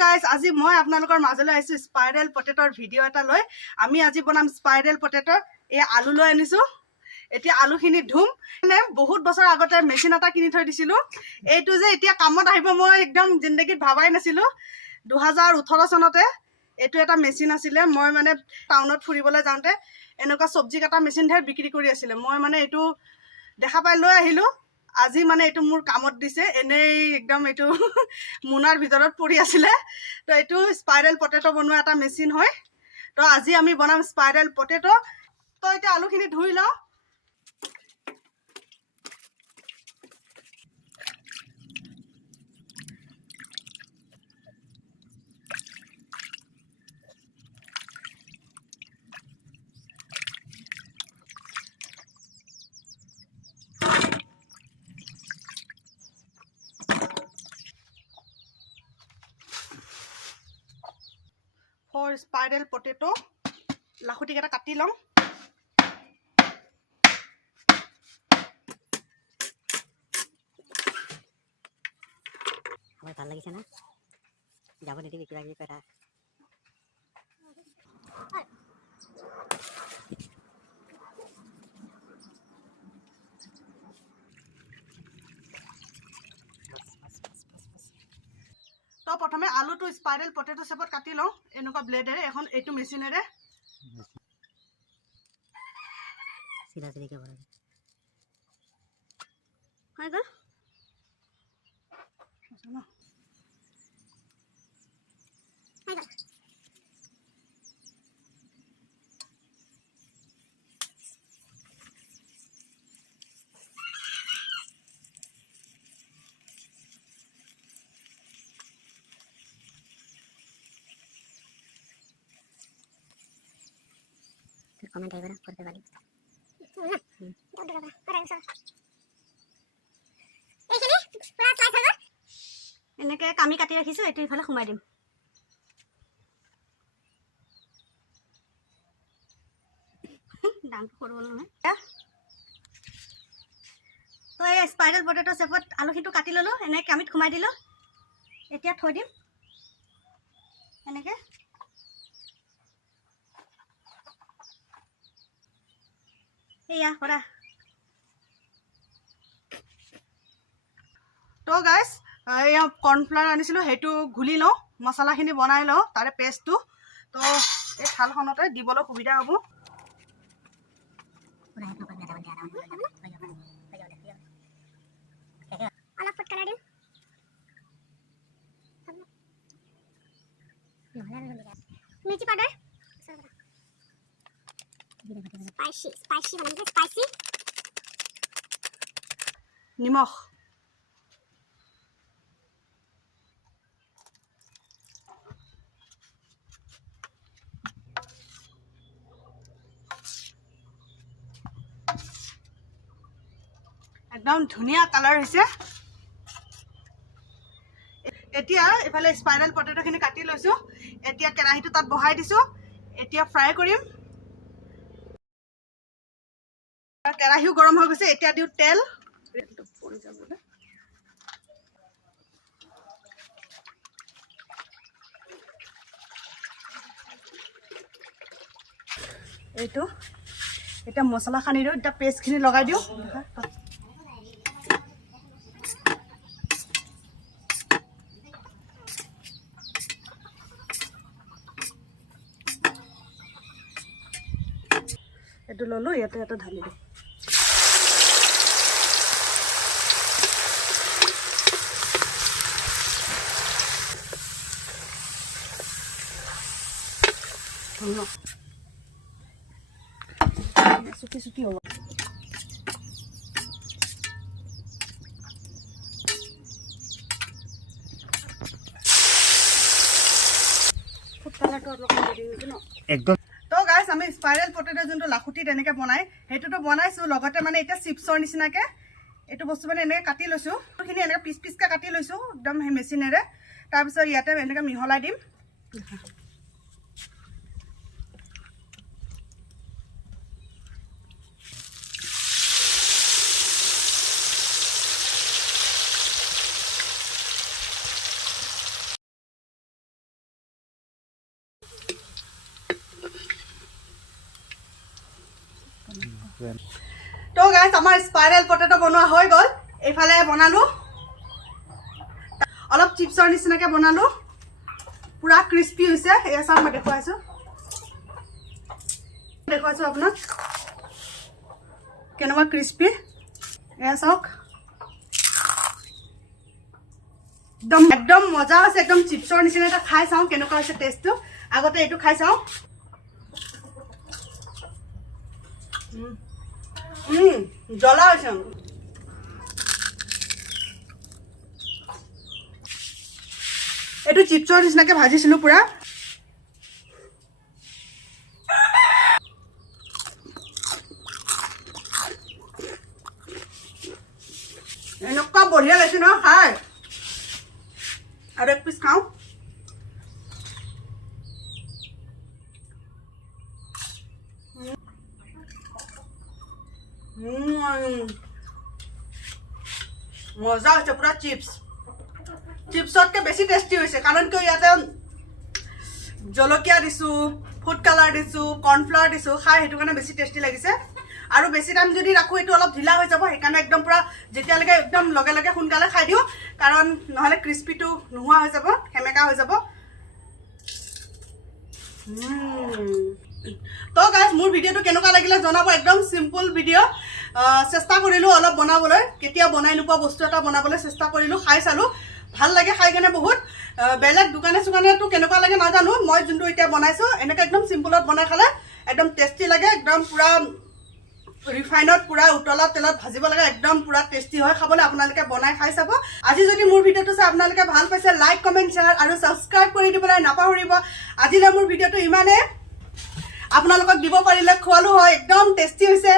Guys আজি মই আপোনালোকৰ মাজলৈ আহিছো স্পাইৰেল পটেটৰ ভিডিঅ' এটা লৈ। আমি আজি বনাম স্পাইৰেল পটেটৰ। এই আলু লৈ আনিছো, এতিয়া আলুখিনি ধুম। মানে বহুত বছৰ আগতে মেচিন এটা কিনি থৈ দিছিলো, এইটো যে এতিয়া কামত আহিব মই একদম জিন্দগীত ভাবাই নাছিলো। 2018 চনতে এইটো এটা মেচিন আছিলে। মই মানে টাউনত ফুৰিবলৈ যাওঁতে এনেকুৱা চব্জি কাটা মেচিন ধেৰ বিক্ৰী কৰি আছিলে। মই মানে এইটো দেখা পাই লৈ আহিলো। আজি মানে এইটো মোৰ কামত দিছে। এনেই একদম এইটো মোনাৰ ভিতৰত পৰি আছিলে। তো এইটো স্পাইৰেল পটেটো বনোৱা এটা মেচিন হয়। তো আজি আমি বনাম স্পাইৰেল পটেটো। তো এতিয়া আলুখিনি ধুই লওঁ। ফৰ স্পাইৰেল পটেটো লাখুটিকেইটা কাটি লওঁ। আমাৰ ভাল লাগিছে না যাব নিদিবি কিবা কিবি কথা তো প্ৰথমে আলুটো স্পাইৰেল পটেটো শেপত কাটি লওঁ এনেকুৱা ব্লেডেৰে। এখন এইটো মেচিনেৰে সিধা সিধিকে বনাবি হয় গা তোৰ কমেন্ট আইবে না কৰতে পাৰি এনেকৈ কামি কাটি ৰাখিছোঁ। এইটো ইফালে সোমাই দিম। দামটো সৰু হ'ল নহয়। তো এই স্পাইৰেল পটেটো শেপত আলুখিনিটো কাটি ল'লোঁ, এনেকৈ কামিত সোমাই দিলোঁ। এতিয়া থৈ দিম এনেকৈ। এয়া কৰা। তো গাইজ এয়া কৰ্ণফ্লাৱাৰ আনিছিলোঁ, সেইটো ঘুলি লওঁ, মছলাখিনি বনাই লওঁ তাৰে পেষ্টটো। তো এই থালখনতে দিবলৈ সুবিধা হ'ব। অলপ ফুড কালাৰ দিম মিৰ্চি পাউডাৰ স্পাইচি বনাম স্পাইচি নিমখ একদম ধুনীয়া কালাৰ হৈছে। এতিয়া এফালে স্পাইৰেল পটেটোখিনি কাটি লৈছোঁ। এতিয়া কেৰাহীটো তাত বহাই দিছোঁ। এতিয়া ফ্ৰাই কৰিম। কেৰাহীও গৰম হৈ গৈছে। এতিয়া দিওঁ তেল। এইটো এতিয়া মছলা সানি দিওঁ। এতিয়া পেষ্টখিনি লগাই দিওঁ। এইটো ল'লোঁ, ইয়াতে এটা ঢালি দিওঁ। চুটি চুটি হ'ব। একদম। তো গাইজ আমি স্পাইৰেল পটেটো যোনটো লাখুটিত এনেকৈ বনাই সেইটোতো বনাইছোঁ। লগতে মানে এতিয়া চিপছৰ নিচিনাকৈ এইটো বস্তু মানে এনেকৈ কাটি লৈছোঁ। সেইখিনি এনেকৈ পিচ পিচকৈ কাটি লৈছোঁ একদম সেই মেচিনেৰে। তাৰপিছত ইয়াতে এনেকৈ মিহলাই দিম। তো গাইজ আমাৰ স্পাইৰেল পটেটো বনোৱা হৈ গ'ল এইফালে বনালো অলপ চিপছৰ নিচিনাকৈ বনালো পুৰা ক্ৰিস্পি হৈছে এয়া চাওক মই দেখুৱাইছোঁ আপোনাক কেনেকুৱা ক্ৰিস্পি এয়া চাওক একদম মজা হৈছে একদম চিপছৰ নিচিনা এটা খাই চাওঁ কেনেকুৱা হৈছে টেষ্টটো আগতে এইটো খাই চাওঁ জ্বলা হৈছে এইটো চিপছৰ নিচিনাকৈ ভাজিছিলোঁ পুৰা এনেকুৱা বঢ়িয়া লাগিছে নহয় খাই আৰু এক পিচ খাওঁ মজা হৈছে পুৰা চিপছতকৈ বেছি টেষ্টি হৈছে কাৰণ কিয় ইয়াতে জলকীয়া দিছোঁ ফুড কালাৰ দিছোঁ কৰ্ণফ্লাৱাৰ দিছোঁ খাই সেইটো কাৰণে বেছি টেষ্টি লাগিছে আৰু বেছি টাইম যদি ৰাখোঁ এইটো অলপ ঢিলা হৈ যাব সেইকাৰণে একদম পুৰা যেতিয়ালৈকে একদম লগে লগে সোনকালে খাই দিওঁ কাৰণ নহ'লে ক্ৰিস্পিটো নোহোৱা হৈ যাব সেমেকা হৈ যাব তো গাইজ মোৰ ভিডিঅ'টো কেনেকুৱা লাগিলে জনাব একদম চিম্পল ভিডিঅ' চেষ্টা কৰিলোঁ অলপ বনাবলৈ কেতিয়া বনাই নোপোৱা বস্তু এটা বনাবলৈ চেষ্টা কৰিলোঁ খাই চালোঁ ভাল লাগে খাই কেনে বহুত বেলেগ দোকানে চোকানেতো কেনেকুৱা লাগে নাজানো মই যোনটো এতিয়া বনাইছোঁ এনেকৈ একদম চিম্পলত বনাই খালে একদম টেষ্টি লাগে একদম পুৰা ৰিফাইনত পুৰা উতলা তেলত ভাজিব লাগে একদম পুৰা টেষ্টি হয় খাবলৈ আপোনালোকে বনাই খাই চাব আজি যদি মোৰ ভিডিঅ'টো চাই আপোনালোকে ভাল পাইছে লাইক কমেণ্ট শ্বেয়াৰ আৰু ছাবস্ক্ৰাইব কৰি দিবলৈ নাপাহৰিব আজিলৈ মোৰ ভিডিঅ'টো ইমানেই আপোনালোকক দিব পাৰিলে খোৱালো হয় একদম টেষ্টি হৈছে